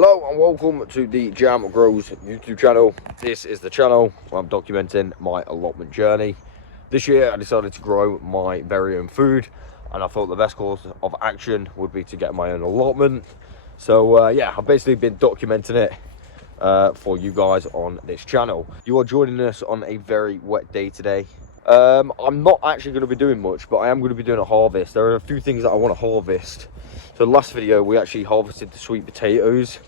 Hello and welcome to the JamGrows YouTube channel. This is the channel where I'm documenting my allotment journey. This year I decided to grow my very own food, and I thought the best course of action would be to get my own allotment. So yeah, I've basically been documenting it for you guys on this channel. You are joining us on a very wet day today. I'm not actually going to be doing much, but I am going to be doing a harvest. There are a few things that I want to harvest. So the last video we actually harvested the sweet potatoes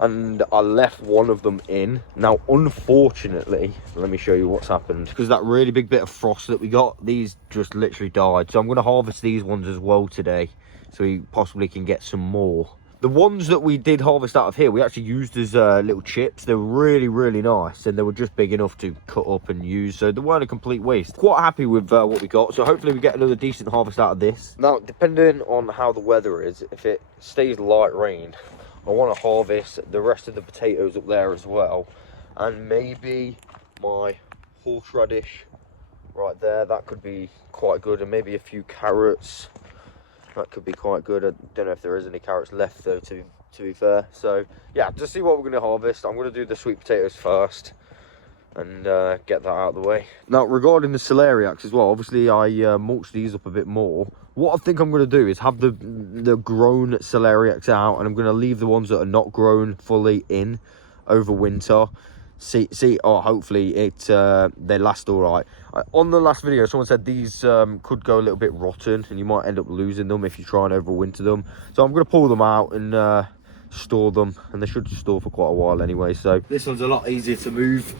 and I left one of them in. Now unfortunately, let me show you what's happened, because that really big bit of frost that we got, these just literally died. So I'm going to harvest these ones as well today, so we possibly can get some more. The ones that we did harvest out of here, we actually used as little chips. They were really nice, and they were just big enough to cut up and use, so they weren't a complete waste. Quite happy with what we got, so hopefully we get another decent harvest out of this. Now, depending on how the weather is, if it stays light rain, I want to harvest the rest of the potatoes up there as well, and maybe my horseradish right there. That could be quite good, and maybe a few carrots. That could be quite good. I don't know if there is any carrots left though, to be fair. So yeah, just see what we're going to harvest. I'm going to do the sweet potatoes first and get that out of the way. Now regarding the celeriacs as well, obviously I mulched these up a bit more. What I think I'm going to do is have the grown celeriacs out, and I'm going to leave the ones that are not grown fully in over winter. See, hopefully they last all right. On the last video someone said these could go a little bit rotten and you might end up losing them if you try and overwinter them. So I'm going to pull them out and store them, and they should store for quite a while anyway. So this one's a lot easier to move.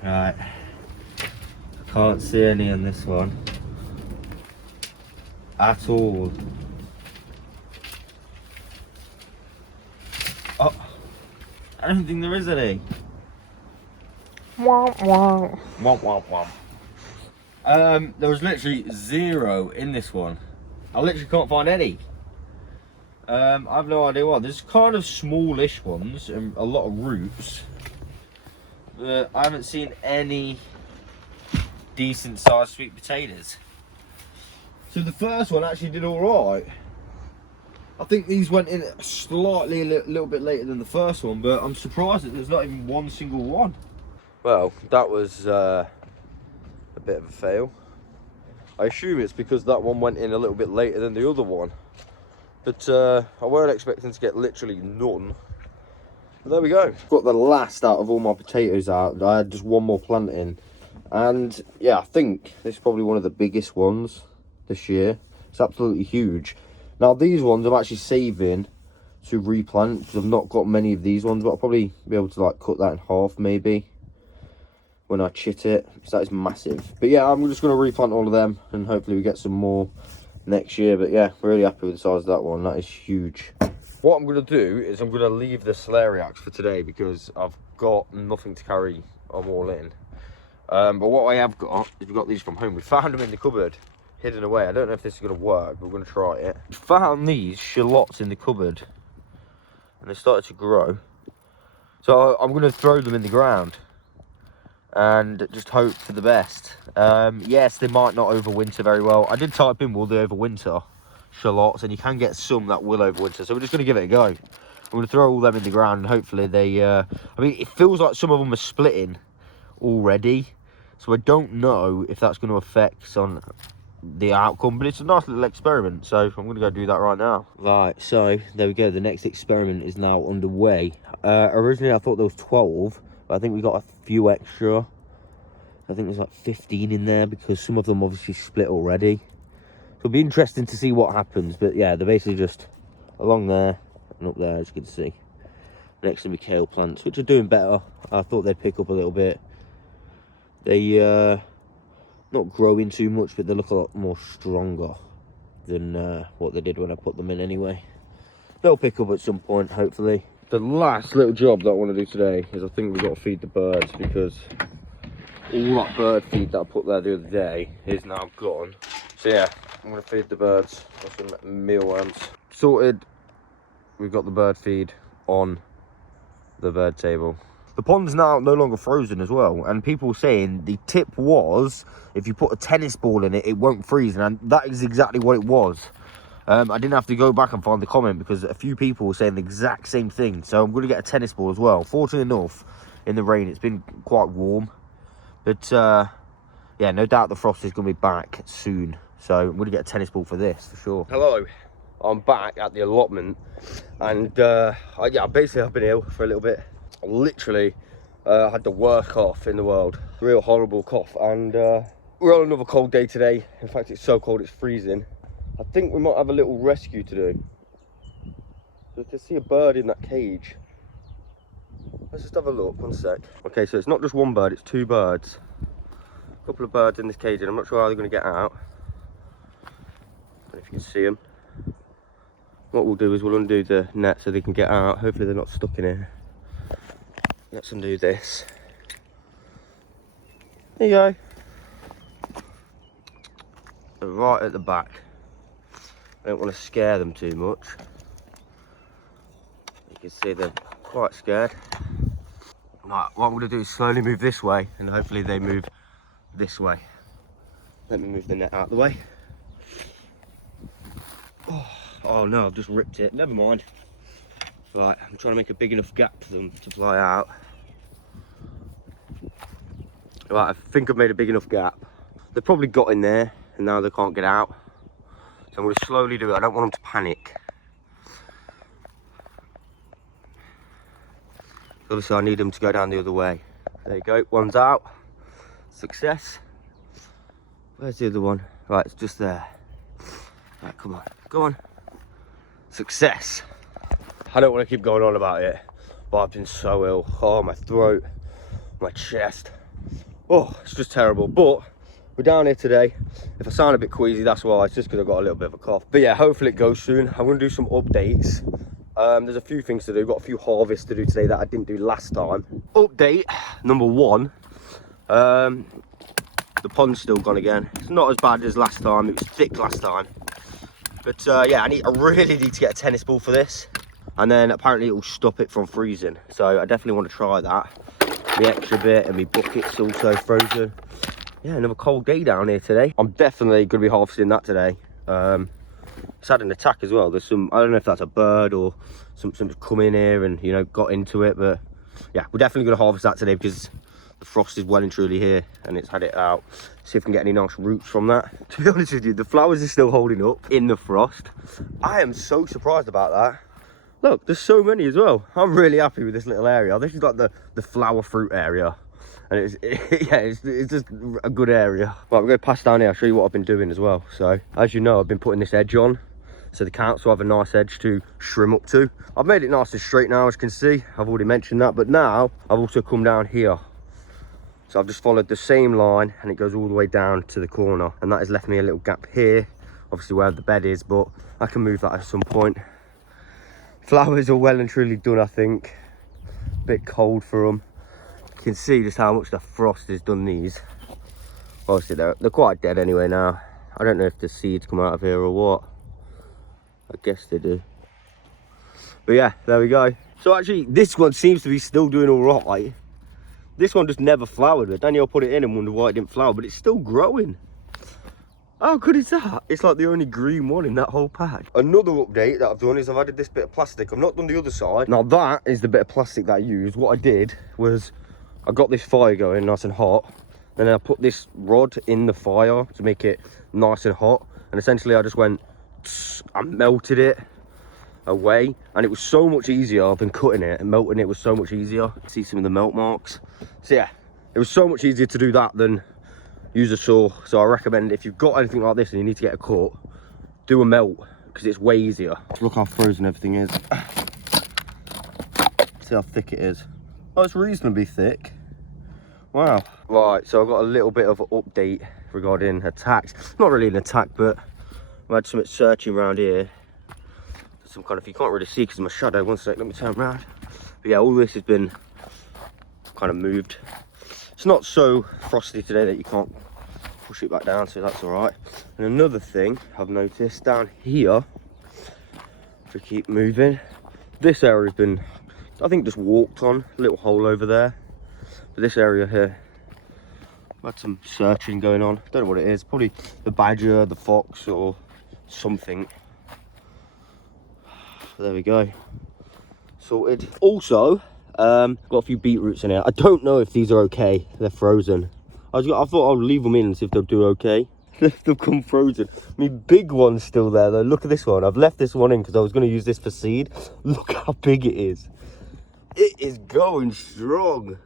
Right, I can't see any on this one at all. Oh, I don't think there is any. Womp womp. Womp womp womp. There was literally zero in this one. I literally can't find any. I have no idea why. There's kind of smallish ones and a lot of roots. I haven't seen any decent sized sweet potatoes. So the first one actually did all right. I think these went in slightly a little bit later than the first one, but I'm surprised that there's not even one single one. Well, that was a bit of a fail. I assume it's because that one went in a little bit later than the other one, but I weren't expecting to get literally none. There we go. Got the last out of all my potatoes out. I had just one more plant in, and yeah, I think this is probably one of the biggest ones this year. It's absolutely huge. Now these ones I'm actually saving to replant, because I've not got many of these ones, but I'll probably be able to like cut that in half maybe when I chit it, because that is massive. But yeah, I'm just going to replant all of them and hopefully we get some more next year. But yeah, really happy with the size of that one. That is huge. What I'm going to do is I'm going to leave the celeriacs for today, because I've got nothing to carry them all in. But what I have got is we've got these from home. We found them in the cupboard, hidden away. I don't know if this is going to work, but we're going to try it. We found these shallots in the cupboard, and they started to grow. So I'm going to throw them in the ground and just hope for the best. Yes, they might not overwinter very well. I did type in will they overwinter shallots, and you can get some that will overwinter, so we're just going to give it a go. I'm going to throw all them in the ground and hopefully they I mean, it feels like some of them are splitting already, so I don't know if that's going to affect on the outcome, but it's a nice little experiment, so I'm going to go do that right now. Right, so there we go. The next experiment is now underway. Originally I thought there was 12, but I think we got a few extra. I think there's like 15 in there, because some of them obviously split already. So it'll be interesting to see what happens. But yeah, they're basically just along there and up there, as you can see, next to my kale plants, which are doing better. I thought they'd pick up a little bit. They not growing too much, but they look a lot more stronger than what they did when I put them in anyway. They'll pick up at some point, hopefully. The last little job that I want to do today is I think we've got to feed the birds, because all that bird feed that I put there the other day is now gone. So yeah, I'm going to feed the birds with some mealworms. sorted. We've got the bird feed on the bird table. The pond's now no longer frozen as well, and people were saying the tip was if you put a tennis ball in it, it won't freeze, and that is exactly what it was. I didn't have to go back and find the comment because a few people were saying the exact same thing. So I'm going to get a tennis ball as well. Fortunately enough, in the rain, it's been quite warm. But yeah, no doubt the frost is going to be back soon. So I'm going to get a tennis ball for this, for sure. Hello, I'm back at the allotment. And yeah, basically I've been ill for a little bit. I literally had the worst cough in the world. Real horrible cough. And we're on another cold day today. In fact, it's so cold it's freezing. I think we might have a little rescue to do. So I can see a bird in that cage. Let's just have a look, one sec. Okay, so it's not just one bird, it's two birds. A couple of birds in this cage, and I'm not sure how they're going to get out. If you can see them. What we'll do is we'll undo the net so they can get out. Hopefully they're not stuck in here. Let's undo this. There you go. They're right at the back. I don't want to scare them too much. You can see they're quite scared. Right, what I'm going to do is slowly move this way, and hopefully they move this way. Let me move the net out of the way. Oh no, I've just ripped it. Never mind. Right, I'm trying to make a big enough gap for them to fly out. Right, I think I've made a big enough gap. They've probably got in there, and now they can't get out. So I'm going to slowly do it. I don't want them to panic. Obviously, I need them to go down the other way. There you go. One's out. Success. Where's the other one? Right, it's just there. Right, come on. Go on. Success. I don't want to keep going on about it, but I've been so ill. Oh, my throat, my chest. Oh, it's just terrible. But we're down here today. If I sound a bit queasy, that's why. It's just because I've got a little bit of a cough. But yeah, hopefully it goes soon. I'm going to do some updates. There's a few things to do. Got a few harvests to do today that I didn't do last time. Update number one. The pond's still gone again. It's not as bad as last time. It was thick last time. But yeah, I really need to get a tennis ball for this. And then apparently it will stop it from freezing. So I definitely want to try that. The extra bit, and my bucket's also frozen. Yeah, another cold day down here today. I'm definitely going to be harvesting that today. It's had an attack as well. There's some, I don't know if that's a bird or something's come in here and, you know, got into it. But yeah, we're definitely going to harvest that today because the frost is well and truly here and it's had it out. See if we can get any nice roots from that. To be honest with you, the flowers are still holding up in the frost. I am so surprised about that. Look, there's so many as well. I'm really happy with this little area. This is like the flower fruit area. And it's just a good area. Right, we're going to pass down here. I'll show you what I've been doing as well. So, as you know, I've been putting this edge on. So the council have a nice edge to shrim up to. I've made it nice and straight now, as you can see. I've already mentioned that. But now, I've also come down here. So I've just followed the same line and it goes all the way down to the corner. And that has left me a little gap here. Obviously where the bed is, but I can move that at some point. Flowers are well and truly done, I think. A bit cold for them. You can see just how much the frost has done these. Obviously they're quite dead anyway now. I don't know if the seeds come out of here or what. I guess they do. But yeah, there we go. So actually this one seems to be still doing all right. This one just never flowered, but Danielle put it in and wondered why it didn't flower, but it's still growing. How good is that? It's like the only green one in that whole patch. Another update that I've done is I've added this bit of plastic. I've not done the other side. Now that is the bit of plastic that I used. What I did was I got this fire going nice and hot. And then I put this rod in the fire to make it nice and hot. And essentially I just went, I melted it away. And it was so much easier than cutting it. And melting it was so much easier. See some of the melt marks. So yeah, it was so much easier to do that than use a saw. So I recommend if you've got anything like this and you need to get a cut, do a melt because it's way easier. Look how frozen everything is. See how thick it is. Oh, it's reasonably thick. Wow. Right, so I've got a little bit of an update regarding attacks. Not really an attack, but I've had some searching around here. Some kind of, you can't really see because of my shadow. One sec, let me turn around. But yeah, all this has been kind of moved. It's not so frosty today that you can't push it back down, so that's all right. And another thing I've noticed down here, to keep moving. This area's been, I think, just walked on. A little hole over there. But this area here, I've had some searching going on. Don't know what it is. Probably the badger, the fox, or something. There we go. Sorted. Also, got a few beetroots in here. I don't know if these are okay. They're frozen. I thought I'll leave them in and see if they'll do okay. They've come frozen. I mean, big one's still there though. Look at this one. I've left this one in because I was going to use this for seed. Look how big it is. It is going strong.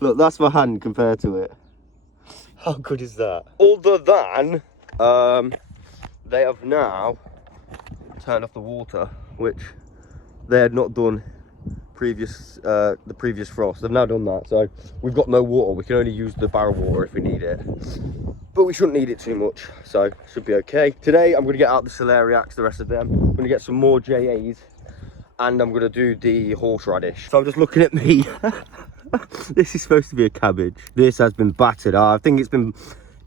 Look, that's my hand compared to it. How good is that? Other than, they have now turned off the water, which they had not done the previous frost. They've now done that, so we've got no water. We can only use the barrel water if we need it, but we shouldn't need it too much, so should be okay. Today I'm going to get out the celeriacs, the rest of them. I'm going to get some more JAs, and I'm going to do the horseradish. So I'm just looking at me. This is supposed to be a cabbage. This has been battered. I think it's been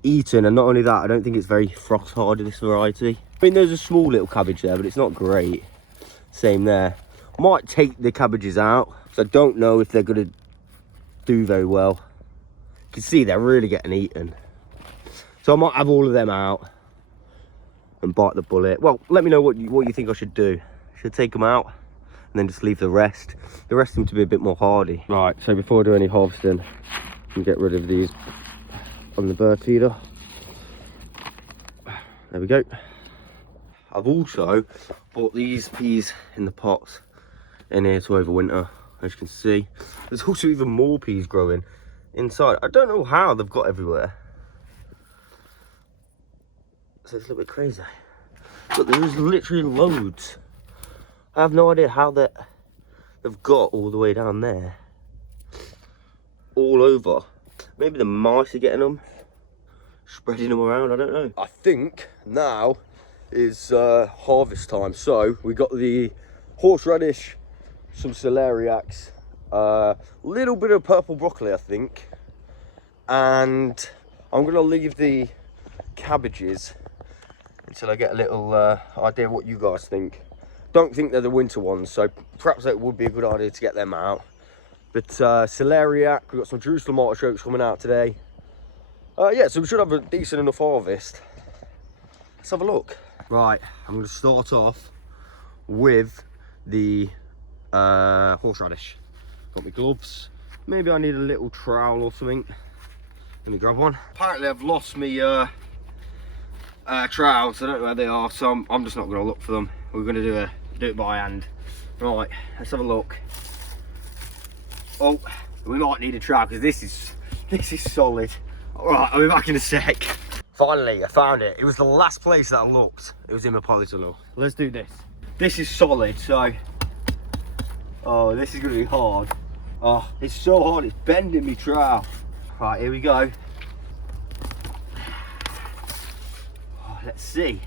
eaten, and not only that, I don't think it's very frost hard, this variety. I mean, there's a small little cabbage there, but it's not great. Same there. Might take the cabbages out, so I don't know if they're going to do very well. You can see they're really getting eaten. So I might have all of them out and bite the bullet. Well, let me know what you think I should do. Should I take them out and then just leave the rest? The rest seem to be a bit more hardy. Right, so before I do any harvesting, I'm get rid of these on the bird feeder. There we go. I've also bought these peas in the pots in here to overwinter. As you can see, there's also even more peas growing inside. I don't know how they've got everywhere, so it's a little bit crazy. But there is literally loads. I have no idea how they've got all the way down there, all over. Maybe the mice are getting them, spreading them around, I don't know. I think now is harvest time, so we got the horseradish, some celeriacs, a little bit of purple broccoli, I think, and I'm gonna leave the cabbages until I get a little idea what you guys think. Don't think they're the winter ones, so perhaps it would be a good idea to get them out. But celeriac, we've got some Jerusalem artichokes coming out today. Yeah, so we should have a decent enough harvest. Let's have a look. Right, I'm going to start off with the horseradish. Got my gloves. Maybe I need a little trowel or something. Let me grab one. Apparently I've lost my trowels. I don't know where they are, so I'm just not going to look for them. We're going to do it by hand. Right, let's have a look. Oh, we might need a trowel because this is solid. All right, I'll be back in a sec. Finally, I found it. It was the last place that I looked. It was in my polytunnel. Let's do this. This is solid, so... Oh, this is going to be hard. Oh, it's so hard, it's bending me trowel. Right, here we go. Oh, let's see.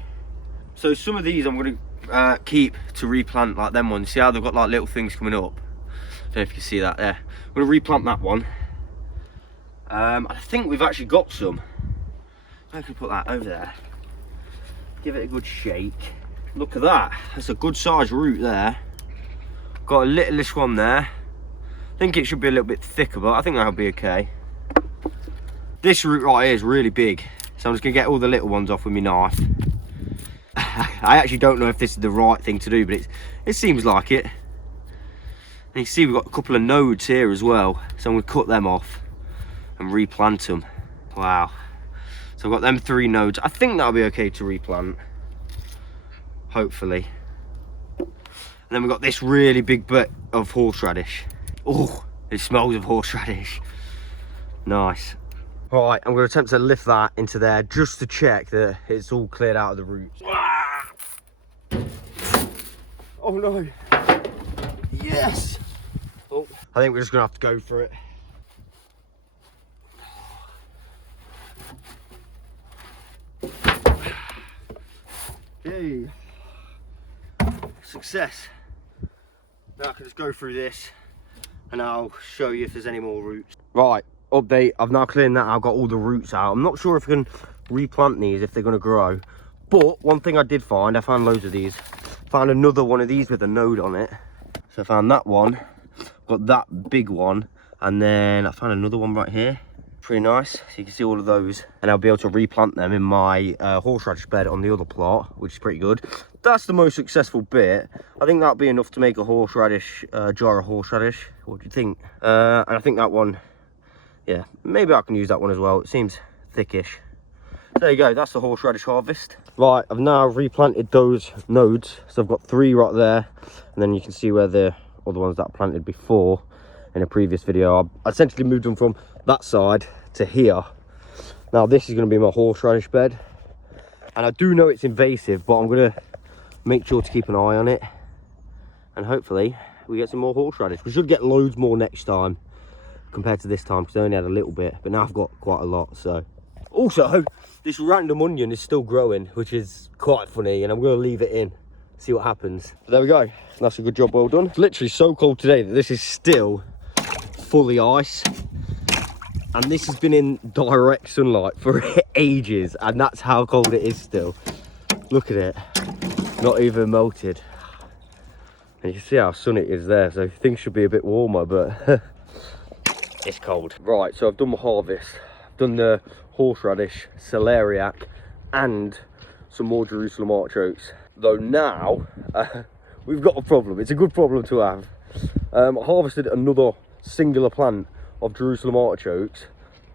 So some of these I'm going to keep to replant, like them ones. See how they've got like little things coming up? I don't know if you can see that there. I'm going to replant that one. I think we've actually got some. I can put that over there. Give it a good shake. Look at that. That's a good sized root there. Got a littleish one there. I think it should be a little bit thicker, but I think that'll be okay. This root right here is really big, so I'm just gonna get all the little ones off with my knife. I actually don't know if this is the right thing to do, but it seems like it. And you see we've got a couple of nodes here as well, so I'm gonna cut them off and replant them. Wow. So I've got them 3 nodes. I think that'll be okay to replant, hopefully. And then we've got this really big bit of horseradish. Oh, it smells of horseradish. Nice. All right, I'm going to attempt to lift that into there just to check that it's all cleared out of the roots. Oh no. Yes. Oh, I think we're just going to have to go for it. Yay. Success. Now I can just go through this and I'll show you if there's any more roots. Right, update. I've now cleaned that. I've got all the roots out. I'm not sure if I can replant these, if they're going to grow. But one thing I did find, I found loads of these Found another one of these with a node on it. So I found that one, got that big one, and then I found another one right here. Pretty nice. So you can see all of those, and I'll be able to replant them in my horseradish bed on the other plot, which is pretty good. That's the most successful bit. I think that'll be enough to make a horseradish, jar of horseradish. What do you think? And I think that one, yeah, maybe I can use that one as well. It seems thickish. There you go, that's the horseradish harvest. Right, I've now replanted those nodes. So I've got 3 right there, and then you can see where the other ones that I planted before in a previous video. I essentially moved them from that side to here. Now this is going to be my horseradish bed, and I do know it's invasive, but I'm going to make sure to keep an eye on it, and hopefully we get some more horseradish. We should get loads more next time compared to this time, because I only had a little bit, but now I've got quite a lot. So also, this random onion is still growing, which is quite funny, and I'm going to leave it in, see what happens. But there we go, that's a good job, well done. It's literally so cold today that this is still fully ice, and this has been in direct sunlight for ages, and that's how cold it is still. Look at it, not even melted. And you can see how sunny it is there, so things should be a bit warmer, but it's cold. Right, so I've done my harvest. I've done the horseradish, celeriac, and some more Jerusalem artichokes. Though now, we've got a problem. It's a good problem to have. I harvested another singular plant of Jerusalem artichokes.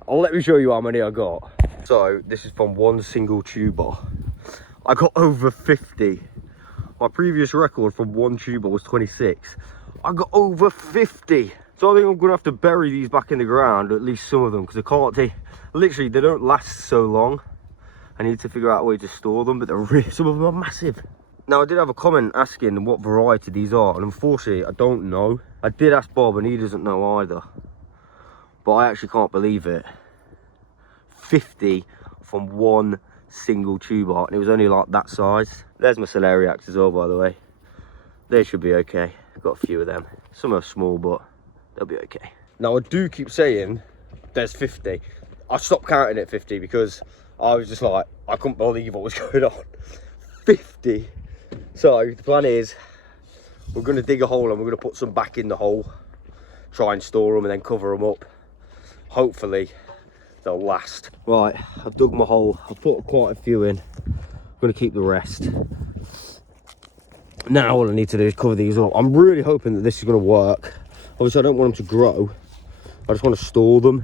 Let me show you how many I got. So this is from one single tuber. I got over 50. My previous record from one tuber was 26. I got over 50. So I think I'm gonna have to bury these back in the ground, at least some of them, because I can't, literally they don't last so long. I need to figure out a way to store them, but some of them are massive. Now I did have a comment asking what variety these are, and unfortunately I don't know. I did ask Bob and he doesn't know either, but I actually can't believe it. 50 from one single tuber, and it was only like that size. There's my celeriacs as well, by the way. They should be okay. I've got a few of them. Some are small, but they'll be okay. Now I do keep saying there's 50. I stopped counting at 50 because I was just like, I couldn't believe what was going on. 50. So the plan is we're going to dig a hole and we're going to put some back in the hole, try and store them and then cover them up. Hopefully they'll last. Right, I've dug my hole. I've put quite a few in. I'm going to keep the rest. Now all I need to do is cover these up. I'm really hoping that this is going to work. Obviously I don't want them to grow. I just want to store them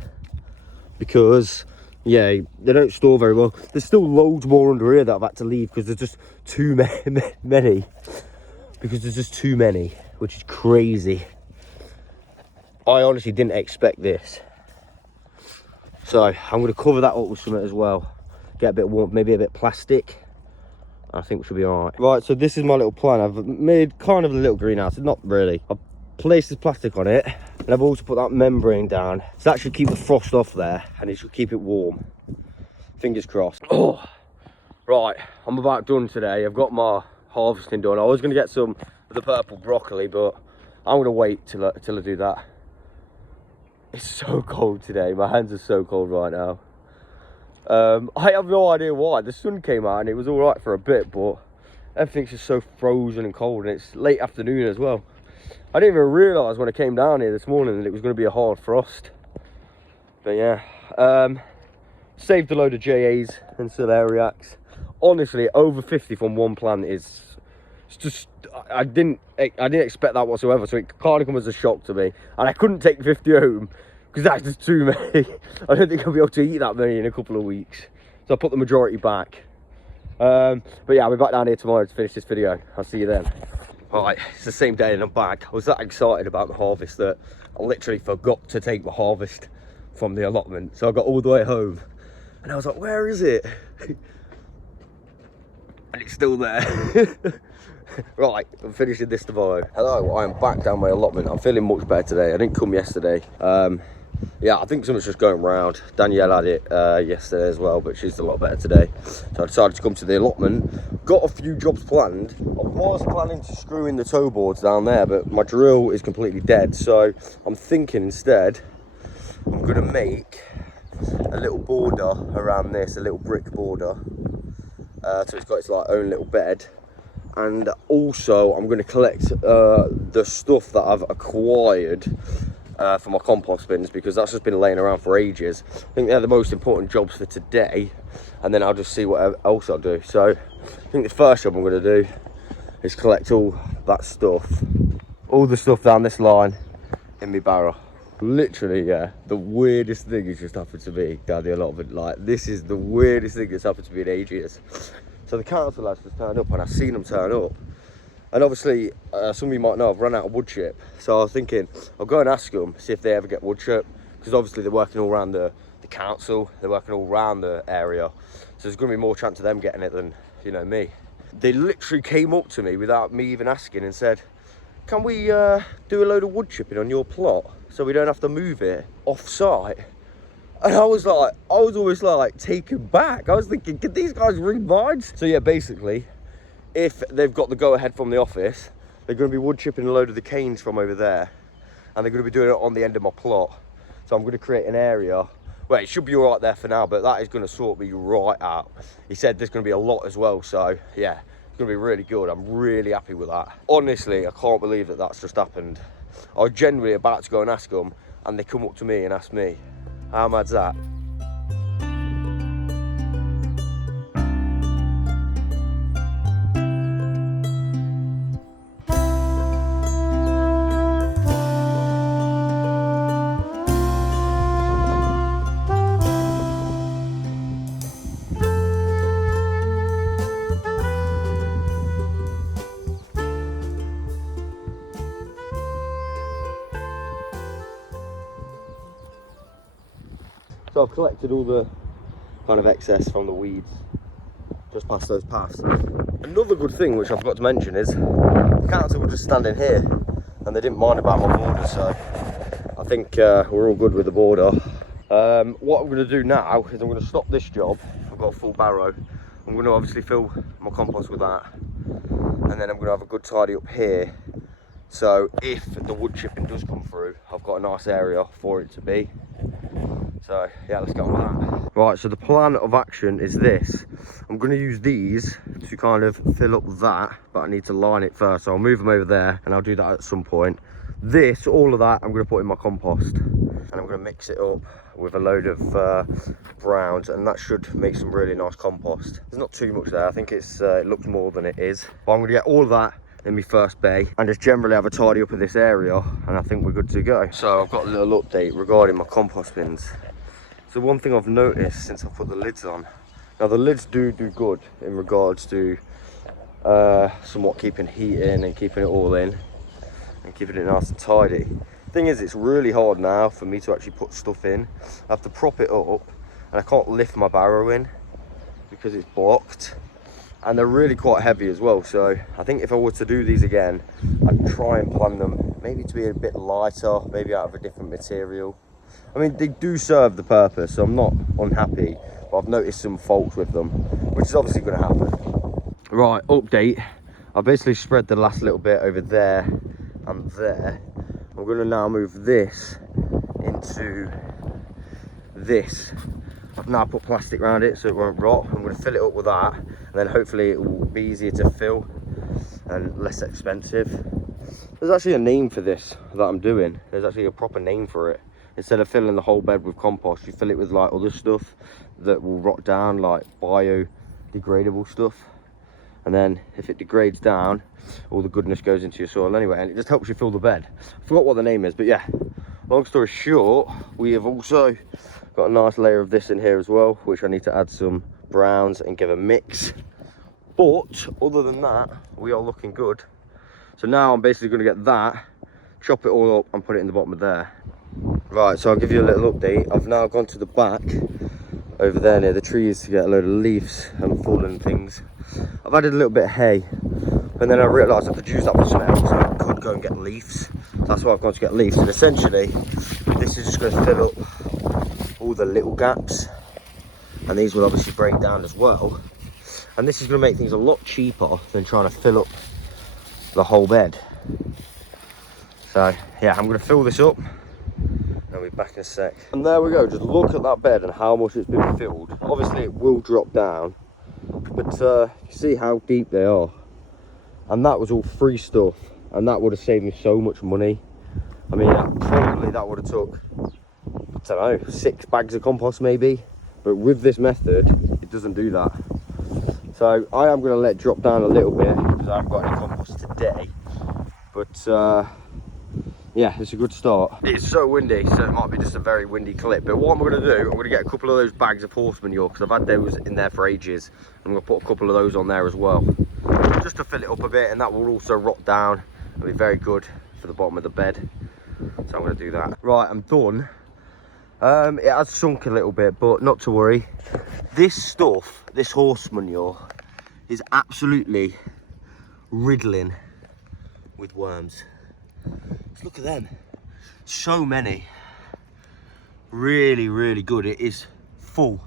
because, yeah, they don't store very well. There's still loads more under here that I've had to leave because there's just too many. Because there's just too many, which is crazy. I honestly didn't expect this. So I'm going to cover that up with something as well. Get a bit of warmth, maybe a bit of plastic. I think we should be all right. Right, so this is my little plan. I've made kind of a little greenhouse. Not really. I've placed this plastic on it, and I've also put that membrane down. So that should keep the frost off there, and it should keep it warm. Fingers crossed. Oh, right, I'm about done today. I've got my harvesting done. I was going to get some of the purple broccoli, but I'm going to wait till I do that. It's so cold today. My hands are so cold right now. I have no idea why. The sun came out and it was all right for a bit, but everything's just so frozen and cold, and it's late afternoon as well. I didn't even realise when I came down here this morning that it was going to be a hard frost. But yeah, saved a load of JAs and celeriacs. Honestly, over 50 from one plant is just, I didn't expect that whatsoever, so it kind of come as a shock to me, and I couldn't take 50 home because that's just too many. I don't think I'll be able to eat that many in a couple of weeks, so I put the majority back. But yeah, I'll be back down here tomorrow to finish this video. I'll see you then. Alright, it's the same day and I'm back. I was that excited about the harvest that I literally forgot to take my harvest from the allotment, so I got all the way home and I was like, where is it? And it's still there. Right, I'm finishing this tomorrow. Hello, I am back down my allotment. I'm feeling much better today. I didn't come yesterday. Yeah, I think something's just going round. Danielle had it yesterday as well, but she's a lot better today. So I decided to come to the allotment. Got a few jobs planned. I was planning to screw in the toe boards down there, but my drill is completely dead. So I'm thinking instead, I'm gonna make a little border around this, a little brick border. So it's got its like own little bed. and also I'm going to collect the stuff that I've acquired for my compost bins, because that's just been laying around for ages. I think they're the most important jobs for today, and then I'll just see what else I'll do. So I think the first job I'm going to do is collect all that stuff, all the stuff down this line in my barrel. Literally, yeah, the weirdest thing has just happened to me down the allotment. Like, this is the weirdest thing that's happened to me in ages. So the council has just turned up, and I've seen them turn up. And obviously, some of you might know I've run out of wood chip. So I was thinking, I'll go and ask them, see if they ever get wood chip. Because obviously they're working all around the council, they're working all around the area. So there's going to be more chance of them getting it than, you know, me. They literally came up to me without me even asking and said, can we do a load of wood chipping on your plot so we don't have to move it off site? And I was always like taken back. I was thinking, can these guys read minds? So yeah, basically, if they've got the go ahead from the office, they're going to be wood chipping a load of the canes from over there, and they're going to be doing it on the end of my plot. So I'm going to create an area. Well, it should be all right there for now, but that is going to sort me right out. He said there's going to be a lot as well, so yeah, it's going to be really good. I'm really happy with that. Honestly, I can't believe that that's just happened. I was genuinely about to go and ask them, and they come up to me and ask me. How mad's that? So I've collected all the kind of excess from the weeds just past those paths. Another good thing which I forgot to mention is the council were just standing here and they didn't mind about my border, so I think we're all good with the border. What I'm going to do now is I'm going to stop this job. I've got a full barrow. I'm going to obviously fill my compost with that, and then I'm going to have a good tidy up here. So if the wood chipping does come through, I've got a nice area for it to be. So yeah, let's get on with that. Right, so the plan of action is this. I'm going to use these to kind of fill up that, but I need to line it first. So I'll move them over there and I'll do that at some point. This, all of that, I'm going to put in my compost. And I'm going to mix it up with a load of browns, and that should make some really nice compost. There's not too much there. I think it's it looks more than it is. But I'm going to get all of that in my first bay and just generally have a tidy up of this area, and I think we're good to go. So I've got a little update regarding my compost bins. So one thing I've noticed since I put the lids on, now the lids do good in regards to somewhat keeping heat in and keeping it all in and keeping it nice and tidy. Thing is, it's really hard now for me to actually put stuff in. I have to prop it up and I can't lift my barrow in because it's blocked, and they're really quite heavy as well. So I think if I were to do these again, I'd try and plan them maybe to be a bit lighter, maybe out of a different material. I mean, they do serve the purpose, so I'm not unhappy, but I've noticed some faults with them, which is obviously going to happen. Right, update. I basically spread the last little bit over there and there. I'm going to now move this into this. I've now put plastic around it so it won't rot. I'm going to fill it up with that, and then hopefully it will be easier to fill and less expensive. There's actually a name for this that I'm doing. There's actually a proper name for it. Instead of filling the whole bed with compost, you fill it with like other stuff that will rot down, like biodegradable stuff. And then if it degrades down, all the goodness goes into your soil anyway, and it just helps you fill the bed. I forgot what the name is, but yeah, long story short, we have also got a nice layer of this in here as well, which I need to add some browns and give a mix. But other than that, we are looking good. So now I'm basically going to get that, chop it all up and put it in the bottom of there. Right, so I'll give you a little update. I've now gone to the back over there near the trees to get a load of leaves and fallen things. I've added a little bit of hay, and then I realised I could use that for something else, so I could go and get leaves. That's why I've gone to get leaves. And essentially, this is just going to fill up all the little gaps, and these will obviously break down as well. And this is going to make things a lot cheaper than trying to fill up the whole bed. So yeah, I'm going to fill this up. I'll be back in a sec. And there we go, just look at that bed and how much it's been filled. Obviously it will drop down, but you see how deep they are. and that was all free stuff, and that would have saved me so much money. I mean, probably that would have took, I don't know, 6 bags of compost maybe, but with this method it doesn't do that. So I am going to let it drop down a little bit because I haven't got any compost today, but yeah, it's a good start. It's so windy, so it might be just a very windy clip, but what I'm going to do, I'm going to get a couple of those bags of horse manure because I've had those in there for ages. I'm going to put a couple of those on there as well, just to fill it up a bit, and that will also rot down. It'll be very good for the bottom of the bed, so I'm going to do that. Right, I'm done. It has sunk a little bit, but not to worry. This stuff, this horse manure, is absolutely riddling with worms. Just look at them, so many. Really, really good. It is full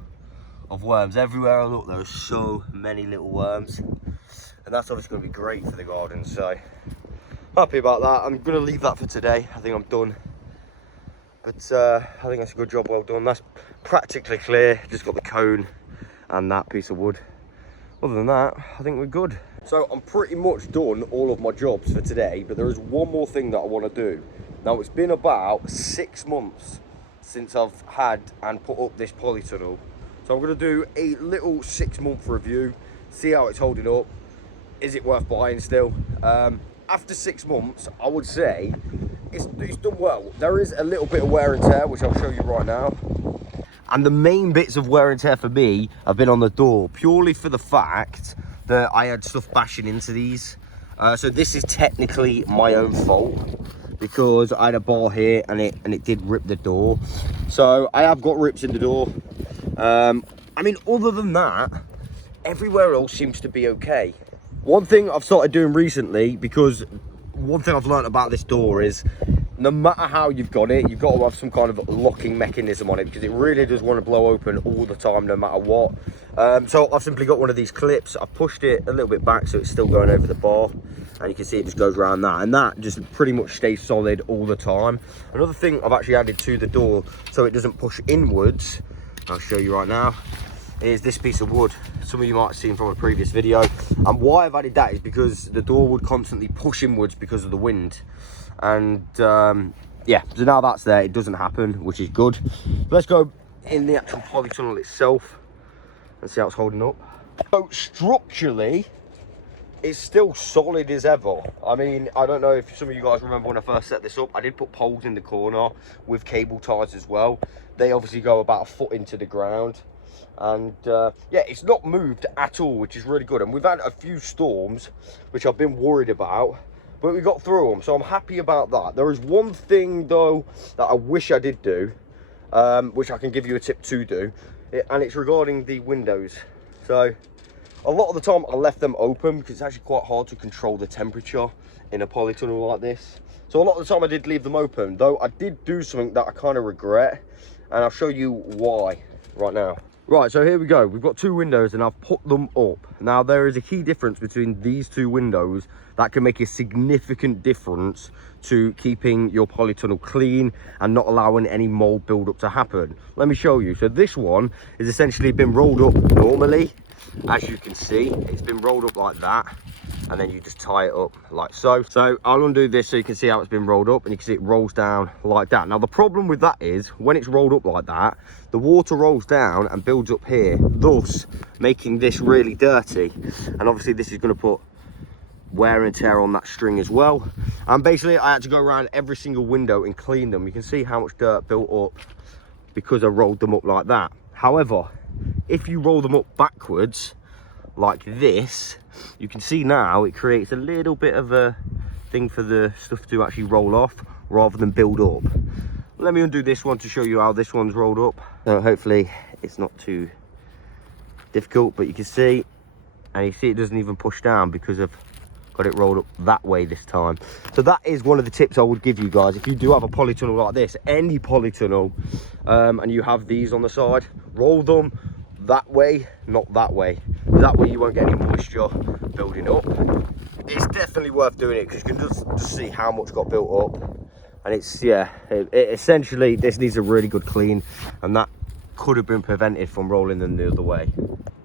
of worms everywhere I look. There are so many little worms, and that's obviously going to be great for the garden, so happy about that. I'm going to leave that for today. I think I'm done, but I think that's a good job, well done. That's practically clear, just got the cone and that piece of wood. Other than that, I think we're good. So I'm pretty much done all of my jobs for today, but there is one more thing that I want to do. Now, it's been about 6 months since I've had and put up this polytunnel, so I'm going to do a little 6-month review, see how it's holding up. Is it worth buying still? After 6 months, I would say it's done well. There is a little bit of wear and tear, which I'll show you right now. And the main bits of wear and tear for me have been on the door, purely for the fact that I had stuff bashing into these. So this is technically my own fault because I had a bar here and it did rip the door. So I have got rips in the door. I mean, other than that, everywhere else seems to be okay. One thing I've started doing recently, because one thing I've learned about this door is no matter how you've got it, you've got to have some kind of locking mechanism on it, because it really does want to blow open all the time, no matter what. So I've simply got one of these clips. I've pushed it a little bit back so it's still going over the bar, and you can see it just goes around that, and that just pretty much stays solid all the time. Another thing I've actually added to the door so it doesn't push inwards, I'll show you right now, is this piece of wood. Some of you might have seen from a previous video, and why I've added that is because the door would constantly push inwards because of the wind. And yeah, so now that's there, it doesn't happen, which is good. Let's go in the actual polytunnel itself and see how it's holding up. So structurally, it's still solid as ever. I mean, I don't know if some of you guys remember when I first set this up, I did put poles in the corner with cable ties as well. They obviously go about a foot into the ground, and yeah, it's not moved at all, which is really good. And we've had a few storms which I've been worried about, but we got through them, so I'm happy about that. There is one thing though that I wish I did do, which I can give you a tip to do, and it's regarding the windows. So a lot of the time I left them open because it's actually quite hard to control the temperature in a polytunnel like this. So a lot of the time I did leave them open, though I did do something that I kind of regret, and I'll show you why right now. Right, so here we go. We've got 2 windows and I've put them up. Now, there is a key difference between these 2 windows that can make a significant difference to keeping your polytunnel clean and not allowing any mold buildup to happen. Let me show you. So this one is essentially been rolled up normally. As you can see, it's been rolled up like that, and then you just tie it up like so. So I'll undo this so you can see how it's been rolled up, and you can see it rolls down like that. Now the problem with that is when it's rolled up like that, the water rolls down and builds up here, thus making this really dirty. And obviously this is going to put wear and tear on that string as well. And basically I had to go around every single window and clean them. You can see how much dirt built up because I rolled them up like that. However, if you roll them up backwards like this, you can see now it creates a little bit of a thing for the stuff to actually roll off rather than build up. Let me undo this one to show you how this one's rolled up. So hopefully it's not too difficult, but you can see, and you see it doesn't even push down because I've got it rolled up that way this time. So that is one of the tips I would give you guys. If you do have a polytunnel like this, any polytunnel, and you have these on the side, roll them that way, not that way. That way you won't get any moisture building up. It's definitely worth doing it because you can just see how much got built up. And it's, yeah, essentially this needs a really good clean, and that could have been prevented from rolling them the other way.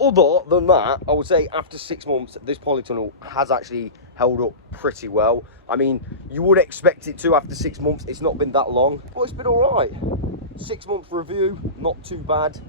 Other than that, I would say after 6 months, this polytunnel has actually held up pretty well. I mean, you would expect it to after 6 months. It's not been that long, but it's been all right. 6 month review, not too bad.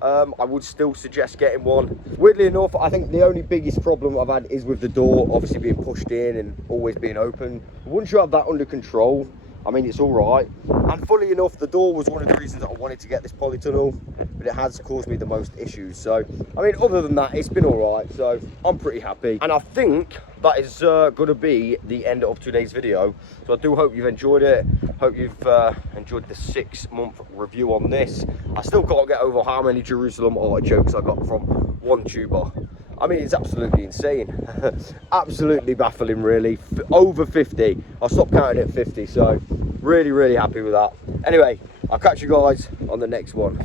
I would still suggest getting one. Weirdly enough, I think the only biggest problem I've had is with the door obviously being pushed in and always being open. Once you have that under control, I mean, it's all right. And fully enough, the door was one of the reasons that I wanted to get this polytunnel, but it has caused me the most issues. So, I mean, other than that, it's been all right. So I'm pretty happy. And I think that is going to be the end of today's video. So I do hope you've enjoyed it. Hope you've enjoyed the 6 month review on this. I still can't get over how many Jerusalem artichokes I got from one tuber. I mean, it's absolutely insane. Absolutely baffling, really. Over 50. I stopped counting at 50, so really, really happy with that. Anyway, I'll catch you guys on the next one.